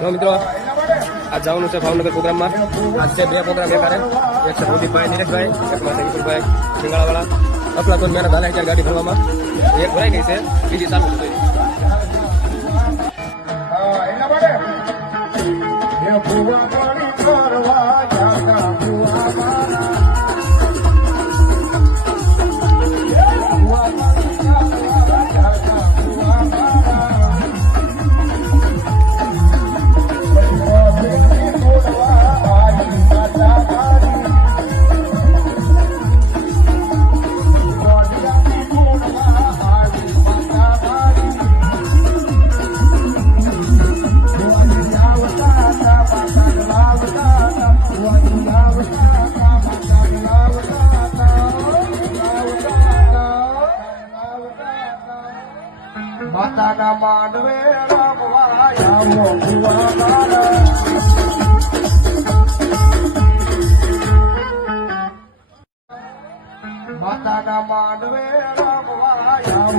તો મિત્રો આજ જવાનું છે ભાવનગર પ્રોગ્રામમાં. આજ છે 2 પ્રોગ્રામ એકારે. એક છે મોદીભાઈ નિરેશભાઈ, એકમાં છે વિપુલભાઈ સિંગાળાવાળા. અફલાતોન મહેનત હાલે છે ગાડી ભરવામાં. એક ભરાઈ ગઈ છે, બીજી ચાલુ છે. માતાના માંડવે રમવાયા માતાના માંડવે રમવાયા